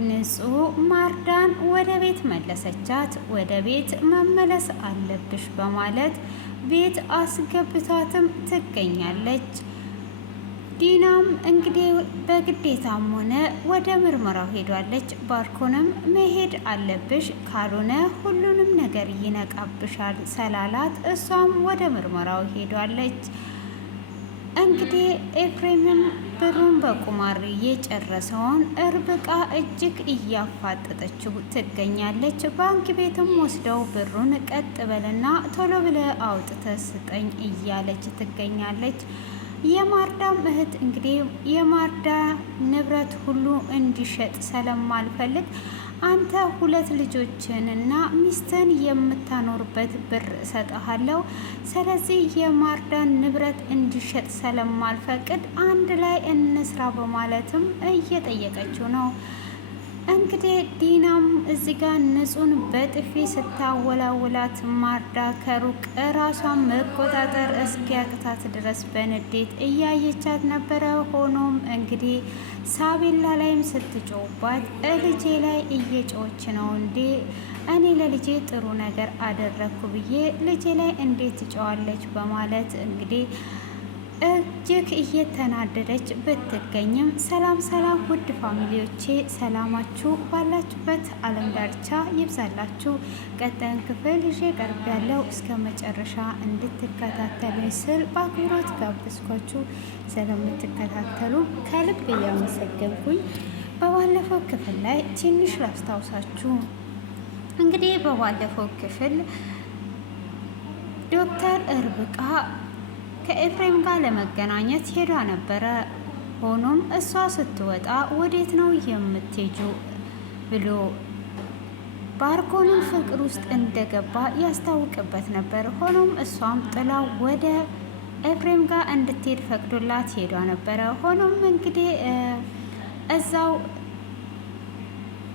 ንጹህ ማርዳን ወደ ቤት መለሰቻት። ወደ ቤት መመለስ አለብሽ በማለት ቤት አስገብቷትም ትገኛለች። ዲናም እንግዲህ በግዴታም ሆነ ወደ ምርመራው ሄዷለች። ባርኮንም መሄድ አለብሽ ካልሆነ ሁሉንም ነገር ይነቃብሻል ስላላት እሷም ወደ ምርመራው ሄዷለች። እንግዲህ ኤፍሬምም ብሩን በቁማር የጨረሰውን ርብቃ እጅግ እያፋጠጠችው ትገኛለች። ባንክ ቤትም ወስደው ብሩን ቀጥ በልና ቶሎ ብለ አውጥተ ስጠኝ እያለች ትገኛለች። የማርዳም እህት እንግዲህ የማርዳ ንብረት ሁሉ እንዲሸጥ ስለማልፈልግ አንተ 2 ልጆችንና ሚስትን የምታኖርበት ብር እሰጥሃለሁ። ስለዚህ የማርዳን ንብረት እንዲሸጥ ስለማልፈቅድ አንድ ላይ እንስራ በማለትም እየጠየቀችው ነው። እንግዲህ ዲናም እዚህ ጋር ንጹን በጥፊ ስታወላውላት ማርዳ ከሩቅ ራሷን መቆጣጠር እስኪያቅታት ድረስ በንዴት እያየቻት ነበረ። ሆኖም እንግዲህ ሳቤላ ላይም ስትጮባት ልጄ ላይ እየጮች ነው እንዴ? እኔ ለልጄ ጥሩ ነገር አደረግኩ ብዬ ልጄ ላይ እንዴት ትጮዋለች? በማለት እንግዲህ እጅግ እየተናደደች ብትገኝም ሰላም ሰላም ውድ ፋሚሊዎቼ ሰላማችሁ ባላችሁበት ዓለም ዳርቻ ይብዛላችሁ። ቀጣዩን ክፍል ይዤ ቀርብ ያለው እስከ መጨረሻ እንድትከታተሉኝ ስል በአክብሮት ጋብዝኳችሁ። ስለምትከታተሉ ከልብ እያመሰገንኩኝ በባለፈው ክፍል ላይ ትንሽ ላስታውሳችሁ። እንግዲህ በባለፈው ክፍል ዶክተር ርብቃ ከኤፍሬም ጋር ለመገናኘት ሄዳ ነበረ። ሆኖም እሷ ስትወጣ ወዴት ነው የምትሄጁ ብሎ ባርኮንም ፍቅር ውስጥ እንደገባ ያስታውቅበት ነበር። ሆኖም እሷም ጥላው ወደ ኤፍሬም ጋር እንድትሄድ ፈቅዶላት ሄዷ ነበረ። ሆኖም እንግዲህ እዛው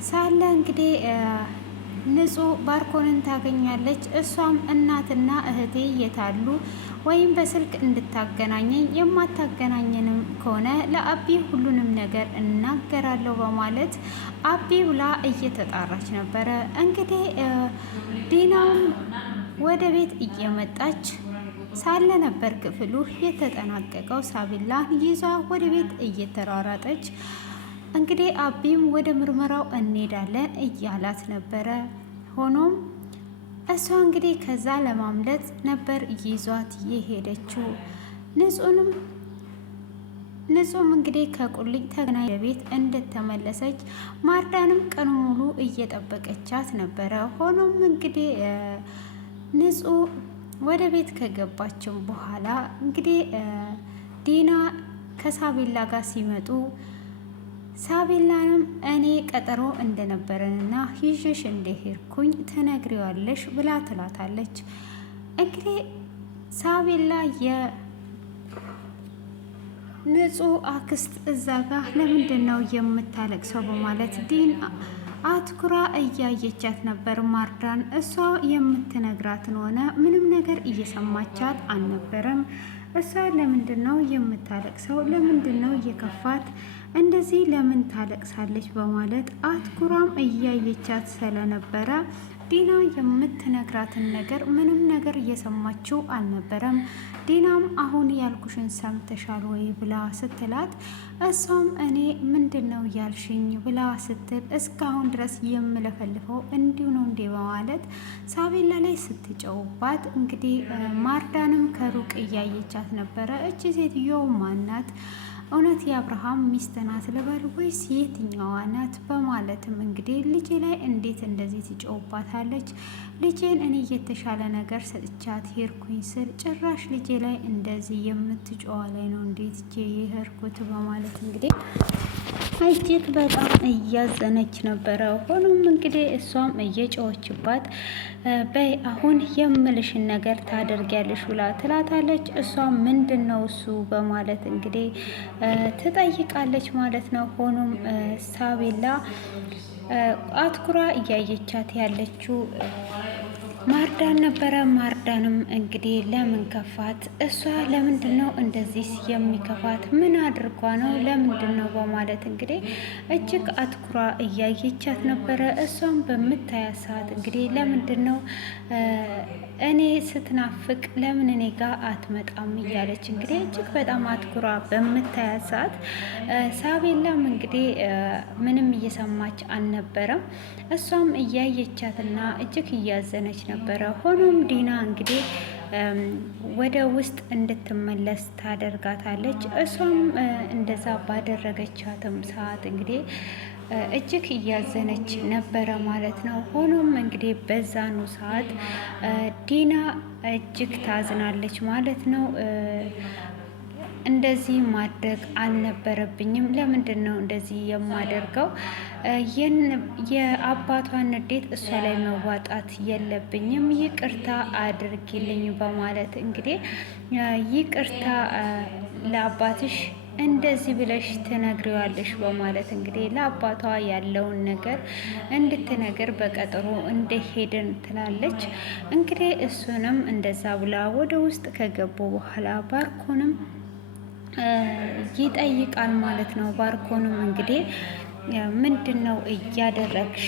ሳለ እንግዲህ ንጹህ ባርኮንን ታገኛለች። እሷም እናትና እህቴ የታሉ ወይም በስልክ እንድታገናኘኝ የማታገናኘንም ከሆነ ለአቢ ሁሉንም ነገር እናገራለሁ በማለት አቢ ብላ እየተጣራች ነበረ። እንግዲህ ዲናም ወደ ቤት እየመጣች ሳለ ነበር ክፍሉ የተጠናቀቀው። ሳቢላን ይዛ ወደ ቤት እየተሯሯጠች እንግዲህ አቢም ወደ ምርመራው እንሄዳለን እያላት ነበረ። ሆኖም እሷ እንግዲህ ከዛ ለማምለጥ ነበር ይዟት የሄደችው። ንጹህም እንግዲህ ከቁልኝ ተገናኝ ቤት እንደተመለሰች ማርዳንም ቀኑ ሙሉ እየጠበቀቻት ነበረ። ሆኖም እንግዲህ ንጹህ ወደ ቤት ከገባችው በኋላ እንግዲህ ዲና ከሳቤላ ጋር ሲመጡ ሳቤላንም እኔ ቀጠሮ እንደነበረንና ይዤሽ እንደሄድኩኝ ትነግሪዋለሽ ብላ ትላታለች። እንግዲህ ሳቤላ የንጹህ አክስት እዛ ጋር ለምንድን ነው የምታለቅሰው በማለት ዲን አትኩራ እያየቻት ነበር። ማርዳን እሷ የምትነግራትን ሆነ ምንም ነገር እየሰማቻት አልነበረም። እሷ ለምንድን ነው የምታለቅሰው? ለምንድን ነው እየከፋት እንደዚህ ለምን ታለቅሳለች? በማለት አትኩራም እያየቻት ስለነበረ ዲና የምትነግራትን ነገር ምንም ነገር እየሰማችው አልነበረም። ዲናም አሁን ያልኩሽን ሰምተሻል ወይ ብላ ስትላት እሷም እኔ ምንድን ነው ያልሽኝ ብላ ስትል እስካሁን ድረስ የምለፈልፈው እንዲሁ ነው እንዴ በማለት ሳቤላ ላይ ስትጨውባት እንግዲህ ማርዳንም ከሩቅ እያየቻት ነበረ። እቺ ሴትዮ ማናት? እውነት የአብርሃም ሚስት ናት ልበል ወይስ የትኛዋ ናት? በማለትም እንግዲህ ልጄ ላይ እንዴት እንደዚህ ትጮውባታለች? ልጄን እኔ የተሻለ ነገር ሰጥቻት ሄድኩኝ ስል ጭራሽ ልጄ ላይ እንደዚህ የምትጮዋ ላይ ነው እንዴት የሄድኩት? በማለት እንግዲህ እጅግ በጣም እያዘነች ነበረ። ሆኖም እንግዲህ እሷም እየጮኸችባት በይ አሁን የምልሽን ነገር ታደርጊያለሽ ብላ ትላታለች። እሷም ምንድን ነው እሱ በማለት እንግዲህ ትጠይቃለች ማለት ነው። ሆኖም ሳቤላ አትኩራ እያየቻት ያለችው ማርዳን ነበረ። ማርዳንም እንግዲህ ለምን ከፋት? እሷ ለምንድን ነው እንደዚህ የሚከፋት? ምን አድርጓ ነው? ለምንድን ነው በማለት እንግዲህ እጅግ አትኩራ እያየቻት ነበረ። እሷም በምታያት ሰዓት እንግዲህ ለምንድን ነው እኔ ስትናፍቅ ለምን እኔ ጋር አትመጣም? እያለች እንግዲህ እጅግ በጣም አትኩራ በምታያት ሰዓት ሳቤላም እንግዲህ ምንም እየሰማች አልነበረም። እሷም እያየቻትና እጅግ እያዘነች ነበረ። ሆኖም ዲና እንግዲህ ወደ ውስጥ እንድትመለስ ታደርጋታለች። እሷም እንደዛ ባደረገቻትም ሰዓት እንግዲህ እጅግ እያዘነች ነበረ ማለት ነው። ሆኖም እንግዲህ በዛኑ ሰዓት ዲና እጅግ ታዝናለች ማለት ነው። እንደዚህ ማድረግ አልነበረብኝም። ለምንድን ነው እንደዚህ የማደርገው? የአባቷን ንዴት እሷ ላይ መዋጣት የለብኝም። ይቅርታ አድርጊልኝ በማለት እንግዲህ ይቅርታ ለአባትሽ እንደዚህ ብለሽ ትነግሪዋለሽ በማለት እንግዲህ ለአባቷ ያለውን ነገር እንድትነግር በቀጠሮ እንደሄድን ትላለች። እንግዲህ እሱንም እንደዛ ብላ ወደ ውስጥ ከገቡ በኋላ ባርኮንም ይጠይቃል ማለት ነው። ባርኮንም እንግዲህ ምንድን ነው እያደረግሽ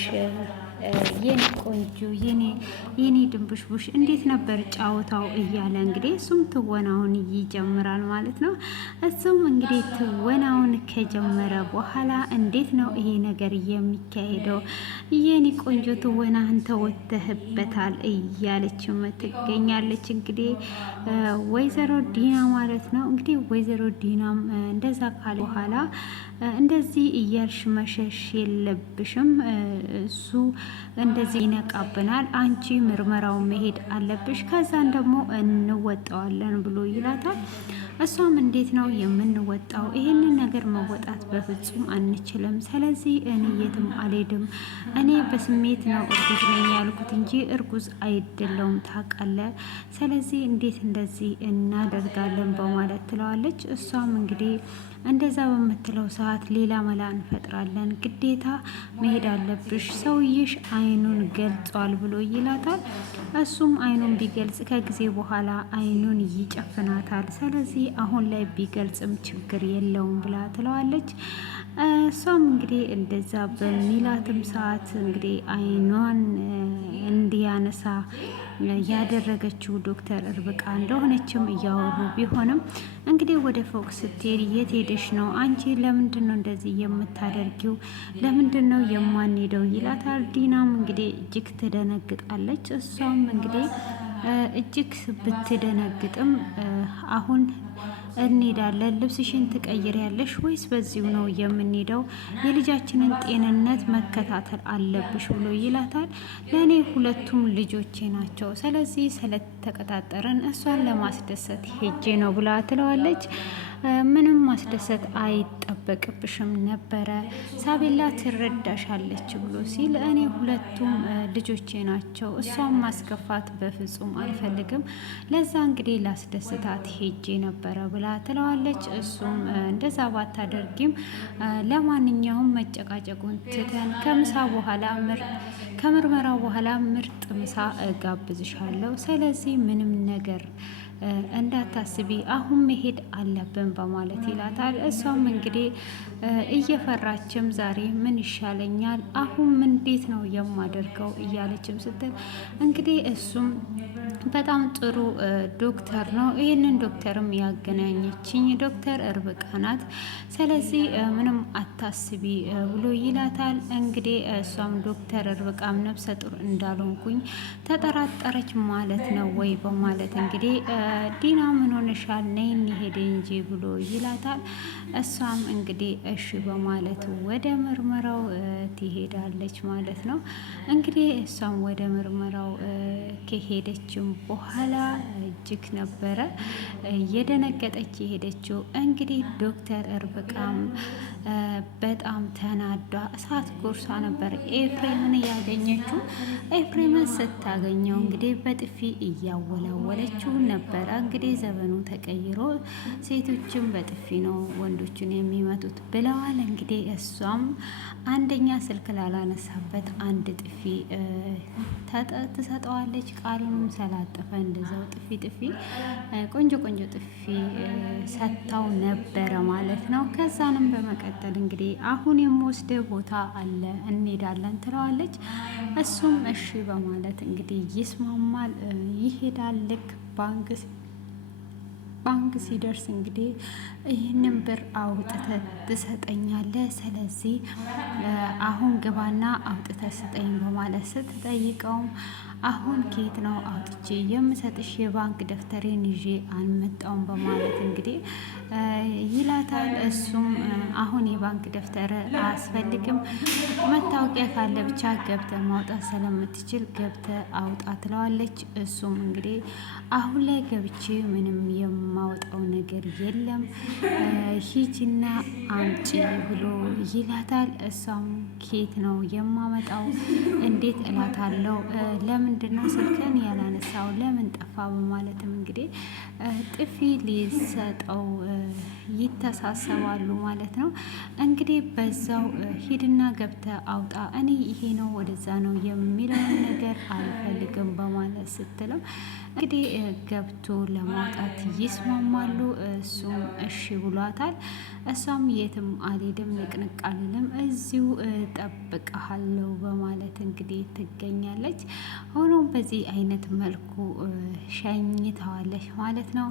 የኔ ቆንጆ የኔ ድንቡሽቡሽ እንዴት ነበር ጫወታው? እያለ እንግዲህ እሱም ትወናውን ይጀምራል ማለት ነው። እሱም እንግዲህ ትወናውን ከጀመረ በኋላ እንዴት ነው ይሄ ነገር የሚካሄደው? የኔ ቆንጆ ትወናህን ተወተህበታል እያለችም ትገኛለች። እንግዲህ ወይዘሮ ዲና ማለት ነው። እንግዲህ ወይዘሮ ዲናም እንደዛ ካለ በኋላ እንደዚህ እያልሽ መሸሽ የለብሽም፣ እሱ እንደዚህ ይነቃብናል፣ አንቺ ምርመራውን መሄድ አለብሽ፣ ከዛን ደግሞ እንወጣዋለን ብሎ ይላታል። እሷም እንዴት ነው የምንወጣው? ይህንን ነገር መወጣት በፍጹም አንችልም። ስለዚህ እኔ የትም አልሄድም። እኔ በስሜት ነው እርጉዝ ነኝ ያልኩት እንጂ እርጉዝ አይደለውም ታውቃለህ። ስለዚህ እንዴት እንደዚህ እናደርጋለን በማለት ትለዋለች። እሷም እንግዲህ እንደዛ በምትለው ሰዓት ሌላ መላ እንፈጥራለን፣ ግዴታ መሄድ አለብሽ፣ ሰውዬሽ አይኑን ገልጿል ብሎ ይላታል። እሱም አይኑን ቢገልጽ ከጊዜ በኋላ አይኑን ይጨፍናታል። ስለዚህ አሁን ላይ ቢገልጽም ችግር የለውም ብላ ትለዋለች። እሷም እንግዲህ እንደዛ በሚላትም ሰዓት እንግዲህ አይኗን እንዲያነሳ ያደረገችው ዶክተር እርብቃ እንደሆነችም እያወሩ ቢሆንም እንግዲህ ወደ ፎቅ ስትሄድ የት ሄደሽ ነው አንቺ? ለምንድን ነው እንደዚህ የምታደርጊው? ለምንድን ነው የማንሄደው? ይላታል። ዲናም እንግዲህ እጅግ ትደነግጣለች። እሷም እንግዲህ እጅግ ብትደነግጥም አሁን እንሄዳለን፣ ልብስሽን ትቀይሪያለሽ ወይስ በዚሁ ነው የምንሄደው? የልጃችንን ጤንነት መከታተል አለብሽ ብሎ ይላታል። ለእኔ ሁለቱም ልጆቼ ናቸው፣ ስለዚህ ስለተቀጣጠረን እሷን ለማስደሰት ሄጄ ነው ብላ ትለዋለች። ምንም ማስደሰት አይጠበቅብሽም ነበረ፣ ሳቤላ ትረዳሻለች ብሎ ሲል እኔ ሁለቱም ልጆቼ ናቸው፣ እሷን ማስከፋት በፍጹም አልፈልግም፣ ለዛ እንግዲህ ላስደስታት ሄጄ ነበረ ብላ ትለዋለች። እሱም እንደዛ ባታደርጊም ለማንኛውም መጨቃጨቁን ትተን ከምርመራው በኋላ ምርጥ ምሳ እጋብዝሻለሁ፣ ስለዚህ ምንም ነገር እንዳታስቢ አሁን መሄድ አለብን በማለት ይላታል። እሷም እንግዲህ እየፈራችም ዛሬ ምን ይሻለኛል አሁን እንዴት ነው የማደርገው እያለችም ስትል እንግዲህ እሱም በጣም ጥሩ ዶክተር ነው፣ ይህንን ዶክተርም ያገናኘችኝ ዶክተር እርብቃ ናት፣ ስለዚህ ምንም አታስቢ ብሎ ይላታል። እንግዲህ እሷም ዶክተር እርብቃም ነፍሰ ጡር እንዳልሆንኩኝ ተጠራጠረች ማለት ነው ወይ በማለት እንግዲህ ዲና ምን ሆነሻል? ነይ እንሂድ እንጂ ብሎ ይላታል። እሷም እንግዲህ እሺ በማለት ወደ ምርመራው ትሄዳለች ማለት ነው። እንግዲህ እሷም ወደ ምርመራው ከሄደችም በኋላ እጅግ ነበረ የደነገጠች የሄደችው። እንግዲህ ዶክተር እርብቃም በጣም ተናዳ እሳት ጎርሷ ነበር ኤፍሬምን ያገኘችው። ኤፍሬምን ስታገኘው እንግዲህ በጥፊ እያወላወለችው ነበረ። እንግዲህ ዘመኑ ተቀይሮ ሴቶችን በጥፊ ነው ወንዶችን የሚመቱት ብለዋል። እንግዲህ እሷም አንደኛ ስልክ ላላነሳበት አንድ ጥፊ ትሰጠዋለች። ቃሉንም ሰላጠፈ እንደዛው ጥፊ ቆንጆ ጥፊ ሰጥታው ነበረ ማለት ነው። ከዛንም በመቀጠል እንግዲህ አሁን የምወስደው ቦታ አለ እንሄዳለን ትለዋለች። እሱም እሺ በማለት እንግዲህ ይስማማል፣ ይሄዳል። ልክ ባንክ ሲደርስ እንግዲህ ይህንን ብር አውጥተህ ትሰጠኛለህ፣ ስለዚህ አሁን ግባና አውጥተህ ስጠኝ በማለት ስትጠይቀውም አሁን ከየት ነው አውጥቼ የምሰጥሽ? የባንክ ደብተሬን ይዤ አልመጣውም በማለት እንግዲህ ይላታል። እሱም አሁን የባንክ ደብተር አያስፈልግም፣ መታወቂያ ካለ ብቻ ገብተህ ማውጣት ስለምትችል ገብተህ አውጣ ትለዋለች። እሱም እንግዲህ አሁን ላይ ገብቼ ምንም የማውጣው ነገር የለም፣ ሂጂና አምጪ ብሎ ይላታል። እሷም ከየት ነው የማመጣው? እንዴት እላታለሁ። ለምንድነው ስልክን ያላነሳው? ለምን ጠፋ? በማለትም እንግዲህ ጥፊ ሊሰጠው ይተሳሰባሉ ማለት ነው። እንግዲህ በዛው ሂድና ገብተህ አውጣ፣ እኔ ይሄ ነው ወደዛ ነው የሚለውን ነገር አልፈልግም በማለት ስትለው እንግዲህ ገብቶ ለማውጣት ይስማማሉ። እሱም እሺ ብሏታል። እሷም የትም አልሄድም፣ ንቅንቅ አልልም፣ እዚሁ ጠብቀሃለሁ በማለት እንግዲህ ትገኛለች። ሆኖም በዚህ አይነት መልኩ ሸኝተዋለች ማለት ነው።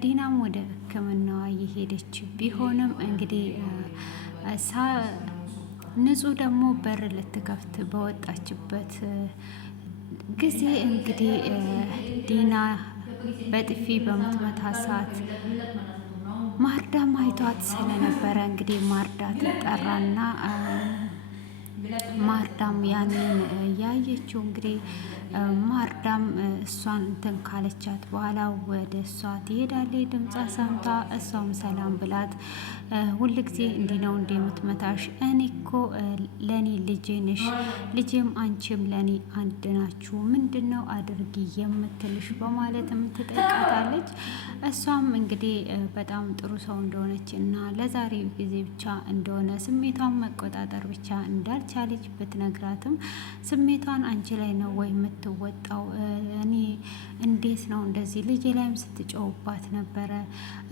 ዲናም ወደ ሕክምናዋ የሄደች ቢሆንም እንግዲህ ንጹህ ደግሞ በር ልትከፍት በወጣችበት ጊዜ እንግዲህ ዲና በጥፊ በምትመታ ሰዓት ማርዳም አይቷት ስለነበረ እንግዲህ ማርዳ ትጠራና ማርዳም ያንን ያየችው እንግዲህ ማርዳም እሷን እንትን ካለቻት በኋላ ወደ እሷ ትሄዳለች። ድምጿ ሰምታ እሷም ሰላም ብላት ሁልጊዜ እንዲህ ነው እንደ የምትመታሽ? እኔ እኮ ለእኔ ልጄ ነሽ፣ ልጄም አንቺም ለእኔ አንድ ናችሁ፣ ምንድን ነው አድርጊ የምትልሽ? በማለትም ትጠይቃታለች። እሷም እንግዲህ በጣም ጥሩ ሰው እንደሆነች እና ለዛሬው ጊዜ ብቻ እንደሆነ ስሜቷን መቆጣጠር ብቻ እንዳልቻለች ብትነግራትም ስሜቷን አንቺ ላይ ነው ወይ የምትወጣው? እኔ እንዴት ነው እንደዚህ ልጄ ላይም ስትጨውባት ነበረ፣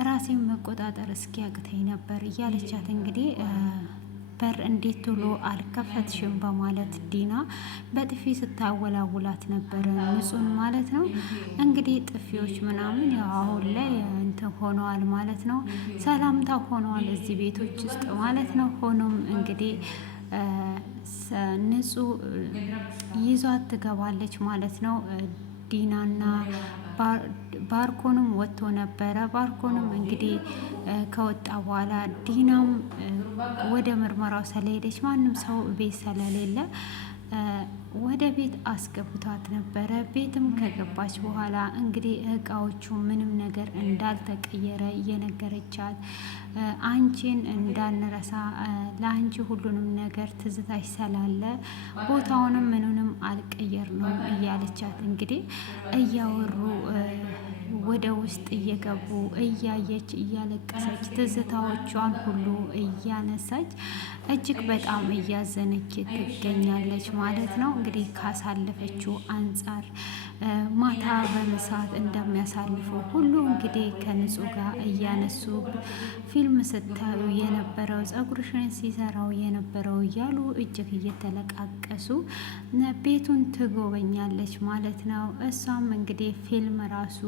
ራሴን መቆጣጠር እስኪያቅተኝ ነበር እያለቻት እንግዲህ በር እንዴት ቶሎ አልከፈትሽም? በማለት ዲና በጥፊ ስታወላውላት ነበረ፣ ንጹህን ማለት ነው። እንግዲህ ጥፊዎች ምናምን ያው አሁን ላይ እንትን ሆነዋል ማለት ነው፣ ሰላምታ ሆነዋል እዚህ ቤቶች ውስጥ ማለት ነው። ሆኖም እንግዲህ ንጹህ ይዟት ትገባለች ማለት ነው። ዲናና ባርኮንም ወጥቶ ነበረ። ባርኮንም እንግዲህ ከወጣ በኋላ ዲናም ወደ ምርመራው ስለሄደች ማንም ሰው ቤት ስለሌለ ወደ ቤት አስገብቷት ነበረ። ቤትም ከገባች በኋላ እንግዲህ እቃዎቹ ምንም ነገር እንዳልተቀየረ እየነገረቻት አንቺን እንዳንረሳ ለአንቺ ሁሉንም ነገር ትዝታሽ ስላለ ቦታውንም ምኑንም አልቀየር ነው እያለቻት እንግዲህ እያወሩ ወደ ውስጥ እየገቡ እያየች እያለቀሰች ትዝታዎቿን ሁሉ እያነሳች እጅግ በጣም እያዘነች ትገኛለች ማለት ነው። እንግዲህ ካሳለፈችው አንጻር ማታ በመሳት እንደሚያሳልፉ ሁሉ እንግዲህ ከንጹህ ጋር እያነሱ ፊልም ስታዩ የነበረው ጸጉርሽን ሲሰራው የነበረው እያሉ እጅግ እየተለቃቀሱ ቤቱን ትጎበኛለች ማለት ነው። እሷም እንግዲህ ፊልም ራሱ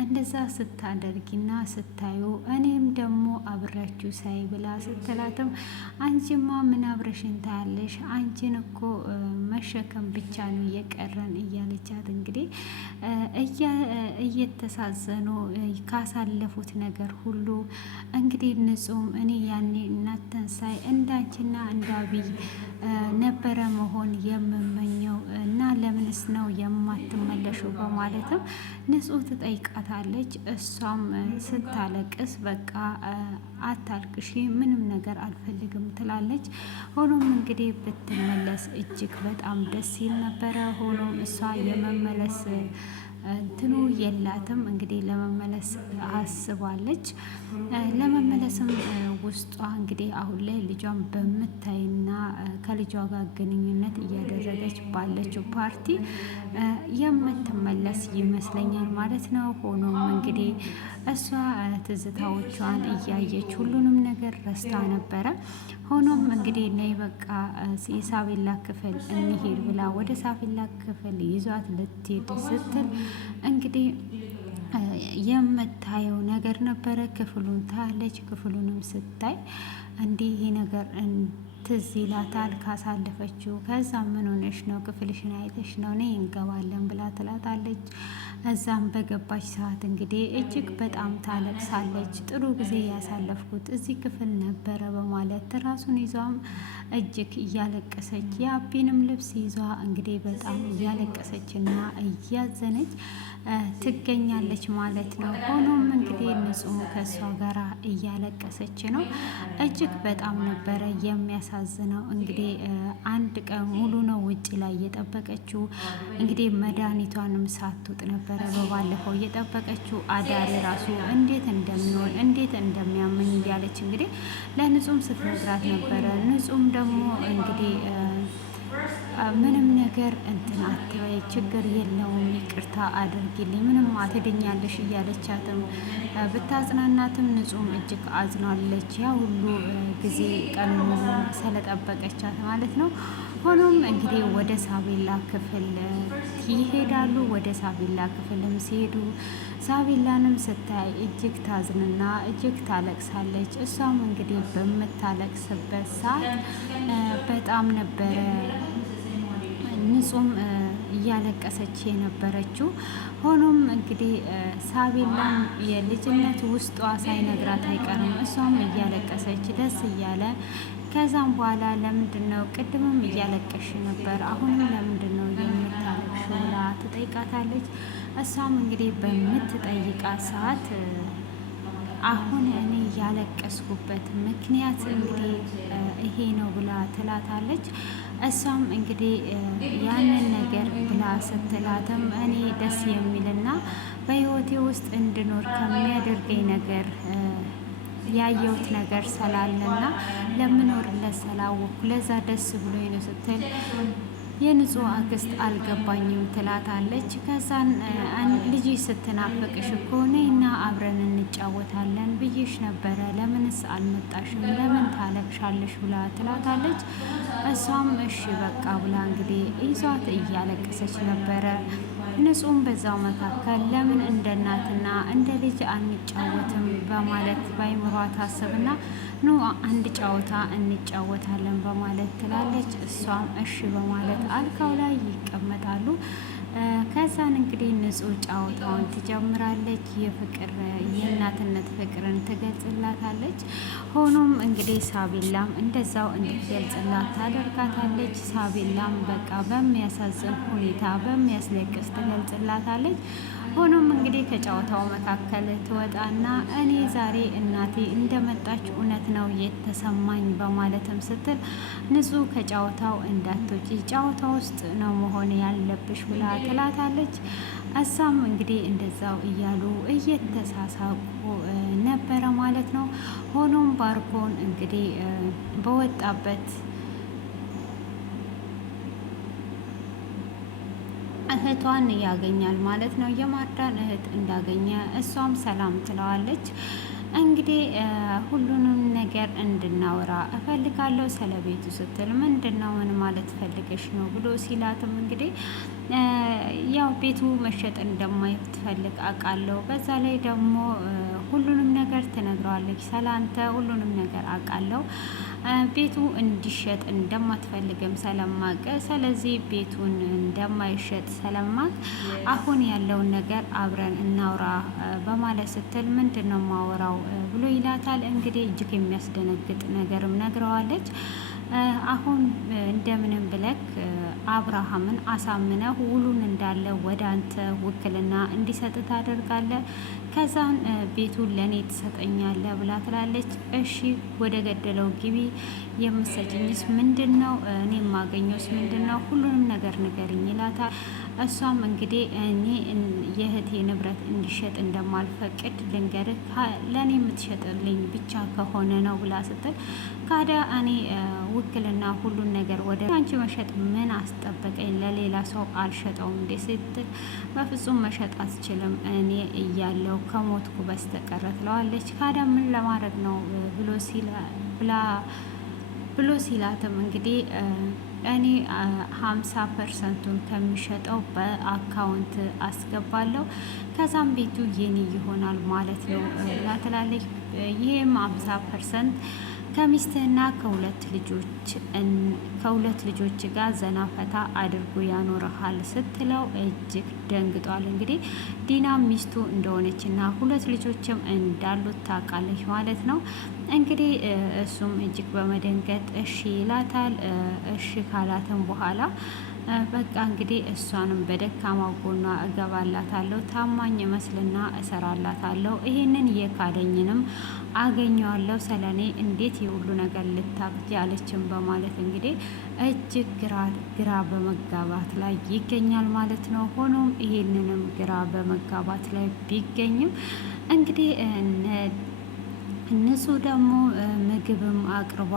እንደዛ ስታደርጊና ስታዩ እኔም ደግሞ አብራችሁ ሳይ ብላ ስትላትም አንቺማ ምን አብረሽን ታያለሽ? አንቺን እኮ መሸከም ብቻ ነው እየቀረን እያለቻት እንግዲህ እየተሳዘኑ ካሳለፉት ነገር ሁሉ እንግዲህ ንጹህም እኔ ያኔ እናንተን ሳይ እንዳንቺና እንዳብይ ነበረ መሆን የምመኘው እና ለምንስ ነው የማትመለሹ? በማለትም ንጹህ ትጠይቃታለች። እሷም ስታለቅስ በቃ አታልቅሺ፣ ምንም ነገር አልፈልግም ትላለች። ሆኖም እንግዲህ ብትመለስ እጅግ በጣም ደስ ይል ነበረ። ሆኖም እሷ የመመለስ እንትኑ የላትም። እንግዲህ ለመመለስ አስባለች። ለመመለስም ውስጧ እንግዲህ አሁን ላይ ልጇን በምታይና ከልጇ ጋር ግንኙነት እያደረገች ባለችው ፓርቲ የምትመለስ ይመስለኛል ማለት ነው። ሆኖም እንግዲህ እሷ ትዝታዎቿን እያየች ሁሉንም ነገር ረስታ ነበረ። ሆኖም እንግዲህ ነይ በቃ የሳቤላ ክፍል እንሄድ ብላ ወደ ሳቤላ ክፍል ይዟት ልትሄድ ስትል እንግዲህ የምታየው ነገር ነበረ። ክፍሉን ታያለች። ክፍሉንም ስታይ እንዲህ ይሄ ነገር ትዝ ይላታል ካሳለፈችው። ከዛ ምን ሆነሽ ነው? ክፍልሽን አይተሽ ነው? ነይ እንገባለን ብላ ትላታለች። እዛም በገባች ሰዓት እንግዲህ እጅግ በጣም ታለቅሳለች። ጥሩ ጊዜ ያሳለፍኩት እዚህ ክፍል ነበረ በማለት ራሱን ይዟም እጅግ እያለቀሰች የአቢንም ልብስ ይዟ እንግዲህ በጣም እያለቀሰችና እያዘነች ትገኛለች ማለት ነው። ሆኖም እንግዲህ ንጹም ከእሷ ጋር እያለቀሰች ነው። እጅግ በጣም ነበረ የሚያሳዝነው። እንግዲህ አንድ ቀን ሙሉ ነው ውጭ ላይ እየጠበቀችው። እንግዲህ መድኃኒቷንም ሳትውጥ ነበረ በባለፈው እየጠበቀችው። አዳሪ ራሱ እንዴት እንደሚሆን እንዴት እንደሚያመኝ እያለች እንግዲህ ለንጹም ስትነግራት ነበረ። ንጹም ደግሞ እንግዲህ ምንም ነገር እንትን አትበይ፣ ችግር የለውም፣ ይቅርታ አድርጊልኝ፣ ምንም አትድኛለሽ እያለቻትም ብታጽናናትም ንጹም እጅግ አዝናለች። ያ ሁሉ ጊዜ ቀን ሙሉ ስለጠበቀቻት ማለት ነው። ሆኖም እንግዲህ ወደ ሳቤላ ክፍል ይሄዳሉ። ወደ ሳቤላ ክፍልም ሲሄዱ ሳቤላንም ስታይ እጅግ ታዝንና እጅግ ታለቅሳለች። እሷም እንግዲህ በምታለቅስበት ሰዓት በጣም ነበረ ንጹም እያለቀሰች የነበረችው። ሆኖም እንግዲህ ሳቤላም የልጅነት ውስጧ ሳይነግራት አይቀርም። እሷም እያለቀሰች ደስ እያለ ከዛም በኋላ ለምንድን ነው ቅድምም እያለቀሽ ነበር፣ አሁንም ለምንድን ነው የምታለቅሽው ብላ ትጠይቃታለች። እሷም እንግዲህ በምትጠይቃት ሰዓት አሁን እኔ ያለቀስኩበት ምክንያት እንግዲህ ይሄ ነው ብላ ትላታለች። እሷም እንግዲህ ያንን ነገር ብላ ስትላትም እኔ ደስ የሚልና በሕይወቴ ውስጥ እንድኖር ከሚያደርገኝ ነገር ያየሁት ነገር ስላለና ለምኖርለት ስላወኩ ለዛ ደስ ብሎኝ ነው ስትል የንጹህ አክስት አልገባኝም ትላታለች። ከዛን ልጅ ስትናፍቅሽ እኮ ነይና አብረን እንጫወታለን ብዬሽ ነበረ፣ ለምንስ አልመጣሽም? ለምን ታለቅሻለሽ? ብላ ትላታለች። እሷም እሺ በቃ ብላ እንግዲህ ይዟት እያለቀሰች ነበረ። ንጹም በዛው መካከል ለምን እንደ እናትና እንደ ልጅ አንጫወትም በማለት ባይምሯ ታስብና ኑ አንድ ጨዋታ እንጫወታለን በማለት ትላለች። እሷም እሺ በማለት አልጋው ላይ ይቀመጣሉ። ከዛን እንግዲህ ንጹህ ጨዋታውን ትጀምራለች። የፍቅር የእናትነት ፍቅርን ትገልጽላታለች። ሆኖም እንግዲህ ሳቤላም እንደዛው እንድትገልጽላት ታደርጋታለች። ሳቤላም በቃ በሚያሳዝን ሁኔታ በሚያስለቅስ ትገልጽላታለች። ሆኖም እንግዲህ ከጨዋታው መካከል ትወጣና እኔ ዛሬ እናቴ እንደመጣች እውነት ነው የተሰማኝ በማለትም ስትል ንጹህ ከጨዋታው እንዳትወጪ ጨዋታ ውስጥ ነው መሆን ያለብሽ ብላ ትላታለች። እሷም እንግዲህ እንደዛው እያሉ እየተሳሳቁ ነበረ ማለት ነው። ሆኖም ባርኮን እንግዲህ በወጣበት እህቷን ያገኛል ማለት ነው። የማርዳን እህት እንዳገኘ እሷም ሰላም ትለዋለች። እንግዲህ ሁሉንም ነገር እንድናወራ እፈልጋለሁ ስለ ቤቱ ስትል ምንድን ነው ምን ማለት ፈልገሽ ነው ብሎ ሲላትም እንግዲህ ያው ቤቱ መሸጥ እንደማይትፈልግ አውቃለሁ። በዛ ላይ ደግሞ ሁሉንም ነገር ትነግረዋለች። ሰላንተ ሁሉንም ነገር አውቃለሁ። ቤቱ እንዲሸጥ እንደማትፈልግም ስለማቅ፣ ስለዚህ ቤቱን እንደማይሸጥ ስለማቅ አሁን ያለውን ነገር አብረን እናውራ በማለት ስትል ምንድን ነው ማወራው ብሎ ይላታል። እንግዲህ እጅግ የሚያስደነግጥ ነገርም ነግረዋለች። አሁን እንደምንም ብለክ አብርሃምን አሳምነህ ውሉን እንዳለ ወደ አንተ ውክልና እንዲሰጥ ታደርጋለህ። ከዛን ቤቱን ለእኔ ትሰጠኛለህ ብላ ትላለች። እሺ ወደ ገደለው ግቢ የምትሰጭኝስ ምንድን ነው? እኔ የማገኘውስ ምንድን ነው? ሁሉንም ነገር ንገሪኝ ይላታል። እሷም እንግዲህ እኔ የእህቴ ንብረት እንዲሸጥ እንደማልፈቅድ ልንገርህ፣ ለእኔ የምትሸጥልኝ ብቻ ከሆነ ነው ብላ ስትል ካዳ እኔ ውክልና ሁሉን ነገር ወደ አንቺ መሸጥ ምን አስጠበቀኝ? ለሌላ ሰው አልሸጠውም እንዴ ስትል በፍጹም መሸጥ አትችልም እኔ እያለው ከሞትኩ በስተቀረ ትለዋለች። ካዳ ምን ለማድረግ ነው ብሎ ሲላትም እንግዲህ እኔ 50%ቱን ከሚሸጠው በአካውንት አስገባለሁ ከዛም ቤቱ የኔ ይሆናል ማለት ነው ትላለች። ይህም 50% ከሚስትህና ከሁለት ልጆች ጋር ዘና ፈታ አድርጎ ያኖረሃል ስትለው እጅግ ደንግጧል። እንግዲህ ዲና ሚስቱ እንደሆነችና 2 ልጆችም እንዳሉት ታውቃለች ማለት ነው። እንግዲህ እሱም እጅግ በመደንገጥ እሺ ይላታል። እሺ ካላትም በኋላ በቃ እንግዲህ እሷንም በደካማ ጎኗ እገባላታለሁ፣ ታማኝ መስልና እሰራላታለሁ፣ ይሄንን የካደኝንም አገኘዋለሁ፣ ስለኔ እንዴት የሁሉ ነገር ልታብጅ ያለችን በማለት እንግዲህ እጅግ ግራ በመጋባት ላይ ይገኛል ማለት ነው። ሆኖም ይሄንንም ግራ በመጋባት ላይ ቢገኝም እንግዲህ እነሱ ደግሞ ምግብም አቅርባ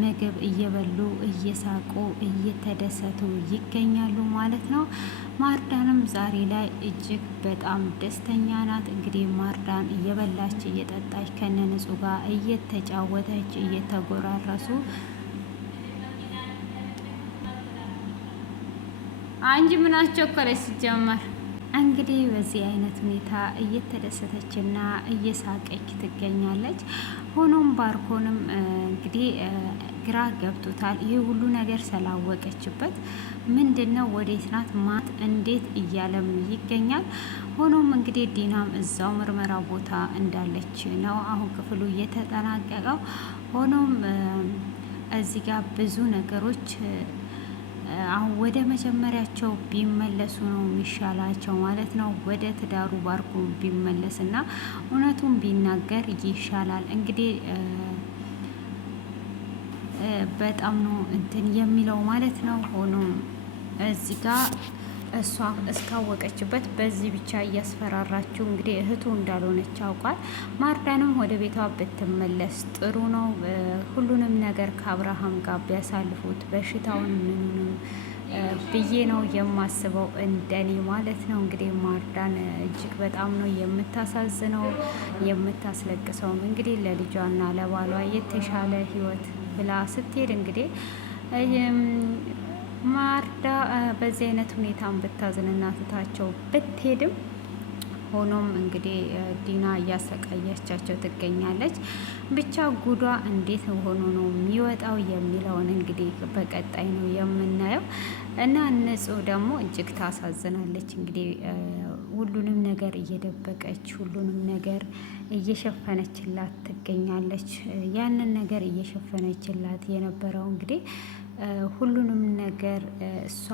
ምግብ እየበሉ እየሳቁ እየተደሰቱ ይገኛሉ ማለት ነው። ማርዳንም ዛሬ ላይ እጅግ በጣም ደስተኛ ናት። እንግዲህ ማርዳን እየበላች እየጠጣች ከነንጹ ጋር እየተጫወተች እየተጎራረሱ አንቺ ምን አስቸኮለች ሲጀመር እንግዲህ በዚህ አይነት ሁኔታ እየተደሰተችና እየሳቀች ትገኛለች። ሆኖም ባርኮንም እንግዲህ ግራ ገብቶታል። ይህ ሁሉ ነገር ስላወቀችበት ምንድነው ወዴት ናት ማት እንዴት እያለም ይገኛል። ሆኖም እንግዲህ ዲናም እዛው ምርመራ ቦታ እንዳለች ነው አሁን ክፍሉ እየተጠናቀቀው። ሆኖም እዚህ ጋር ብዙ ነገሮች አሁን ወደ መጀመሪያቸው ቢመለሱ ነው የሚሻላቸው ማለት ነው። ወደ ትዳሩ ባርኮ ቢመለስ እና እውነቱን ቢናገር ይሻላል። እንግዲህ በጣም ነው እንትን የሚለው ማለት ነው። ሆኖም እዚህ ጋር እሷ እስካወቀችበት በዚህ ብቻ እያስፈራራችው እንግዲህ እህቱ እንዳልሆነች አውቋል። ማርዳንም ወደ ቤቷ ብትመለስ ጥሩ ነው። ሁሉንም ነገር ከአብርሃም ጋር ቢያሳልፉት በሽታውን ምኑንም ብዬ ነው የማስበው እንደኔ ማለት ነው። እንግዲህ ማርዳን እጅግ በጣም ነው የምታሳዝነው የምታስለቅሰውም። እንግዲህ ለልጇና ለባሏ የተሻለ ሕይወት ብላ ስትሄድ እንግዲህ ማርዳ በዚህ አይነት ሁኔታን ብታዝንና ትታቸው ብትሄድም ሆኖም እንግዲህ ዲና እያሰቃየቻቸው ትገኛለች። ብቻ ጉዷ እንዴት ሆኖ ነው የሚወጣው የሚለውን እንግዲህ በቀጣይ ነው የምናየው እና ንጹህ ደግሞ እጅግ ታሳዝናለች። እንግዲህ ሁሉንም ነገር እየደበቀች ሁሉንም ነገር እየሸፈነችላት ትገኛለች። ያንን ነገር እየሸፈነችላት የነበረው እንግዲህ ሁሉንም ነገር እሷ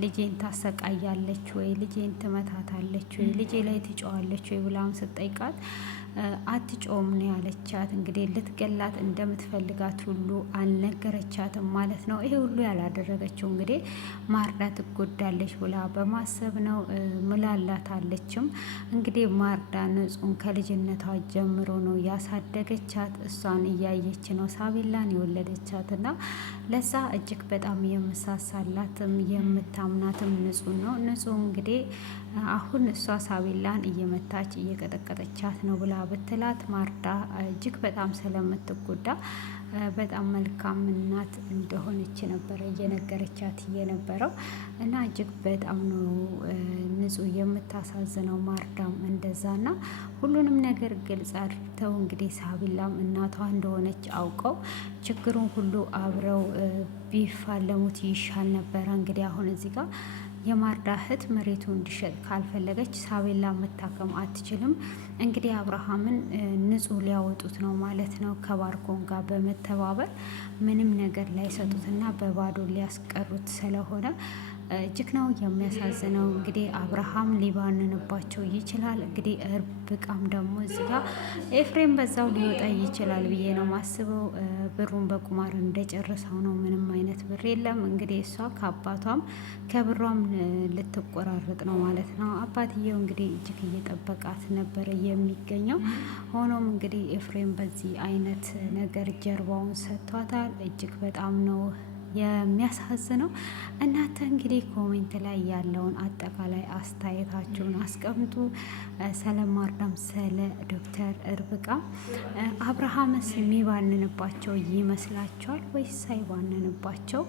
ልጄን ታሰቃያለች ወይ ልጄን ትመታታለች ወይ ልጄ ላይ ትጮዋለች ወይ ብላም ስትጠይቃት አትጮም ነው ያለቻት። እንግዲህ ልትገላት እንደምትፈልጋት ሁሉ አልነገረቻትም ማለት ነው። ይሄ ሁሉ ያላደረገችው እንግዲህ ማርዳ ትጎዳለች ብላ በማሰብ ነው። ምላላታለችም እንግዲህ ማርዳ ንጹን ከልጅነቷ ጀምሮ ነው ያሳደገቻት። እሷን እያየች ነው ሳቢላን የወለደቻት እና ለዛ እጅግ በጣም የምሳሳላትም የምታምናትም ንጹህ ነው። ንጹህ እንግዲህ አሁን እሷ ሳቢላን እየመታች እየቀጠቀጠቻት ነው ብላ ብትላት ማርዳ እጅግ በጣም ስለምትጎዳ በጣም መልካም እናት እንደሆነች ነበረ እየነገረቻት የነበረው እና እጅግ በጣም ነው ንጹህ የምታሳዝነው። ማርዳም እንደዛና ሁሉንም ነገር ግልጽ አድርገው እንግዲህ ሳቢላም እናቷ እንደሆነች አውቀው ችግሩን ሁሉ አብረው ቢፋለሙት ይሻል ነበረ። እንግዲህ አሁን እዚህ ጋር የማርዳ እህት መሬቱ እንዲሸጥ ካልፈለገች ሳቤላ መታከም አትችልም። እንግዲህ አብርሃምን ንጹህ ሊያወጡት ነው ማለት ነው። ከባርኮን ጋር በመተባበር ምንም ነገር ላይሰጡትና በባዶ ሊያስቀሩት ስለሆነ እጅግ ነው የሚያሳዝነው። እንግዲህ አብርሃም ሊባንንባቸው ይችላል። እንግዲህ እርብቃም ደግሞ እዚህ ጋር ኤፍሬም በዛው ሊወጣ ይችላል ብዬ ነው ማስበው። ብሩን በቁማር እንደጨረሰው ነው። ምንም አይነት ብር የለም። እንግዲህ እሷ ከአባቷም ከብሯም ልትቆራረጥ ነው ማለት ነው። አባትየው እንግዲህ እጅግ እየጠበቃት ነበረ የሚገኘው። ሆኖም እንግዲህ ኤፍሬም በዚህ አይነት ነገር ጀርባውን ሰጥቷታል። እጅግ በጣም ነው የሚያሳዝነው። እናንተ እንግዲህ ኮሜንት ላይ ያለውን አጠቃላይ አስተያየታችሁን አስቀምጡ። ስለ ማርዳም ስለ ዶክተር እርብቃ አብርሃምስ የሚባንንባቸው ይመስላችኋል ወይስ ሳይባንንባቸው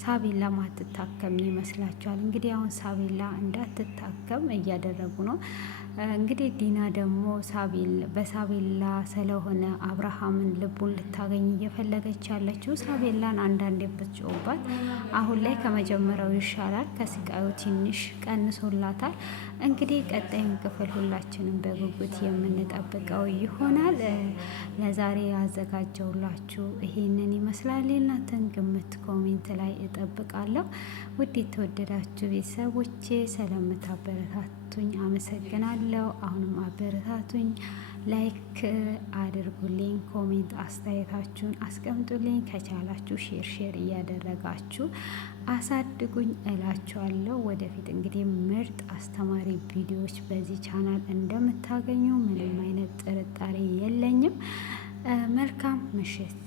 ሳቤላ ማትታከም ይመስላችኋል? እንግዲህ አሁን ሳቤላ እንዳትታከም እያደረጉ ነው። እንግዲህ ዲና ደግሞ በሳቤላ ስለሆነ አብርሃምን ልቡን ልታገኝ እየፈለገች ያለችው ሳቤላን አንዳንዴ ብትጮባት አሁን ላይ ከመጀመሪያው ይሻላል። ከስቃዩ ትንሽ ቀንሶላታል። እንግዲህ ቀጣዩን ክፍል ሁላችንም በጉጉት የምንጠብቀው ይሆናል። ለዛሬ ያዘጋጀውላችሁ ይሄንን ይመስላል። የእናንተን ግምት ኮሜንት ላይ እጠብቃለሁ። ውድ የተወደዳችሁ ቤተሰቦቼ ስለምታበረታቱኝ አመሰግናለሁ። አሁንም አበረታቱኝ፣ ላይክ አድርጉልኝ፣ ኮሜንት አስተያየታችሁን አስቀምጡልኝ። ከቻላችሁ ሼር እያደረጋችሁ አሳድጉኝ እላችኋለሁ። ወደፊት እንግዲህ ምርጥ አስተማሪ ቪዲዮዎች በዚህ ቻናል እንደምታገኙ ምንም አይነት ጥርጣሬ የለኝም። መልካም ምሽት።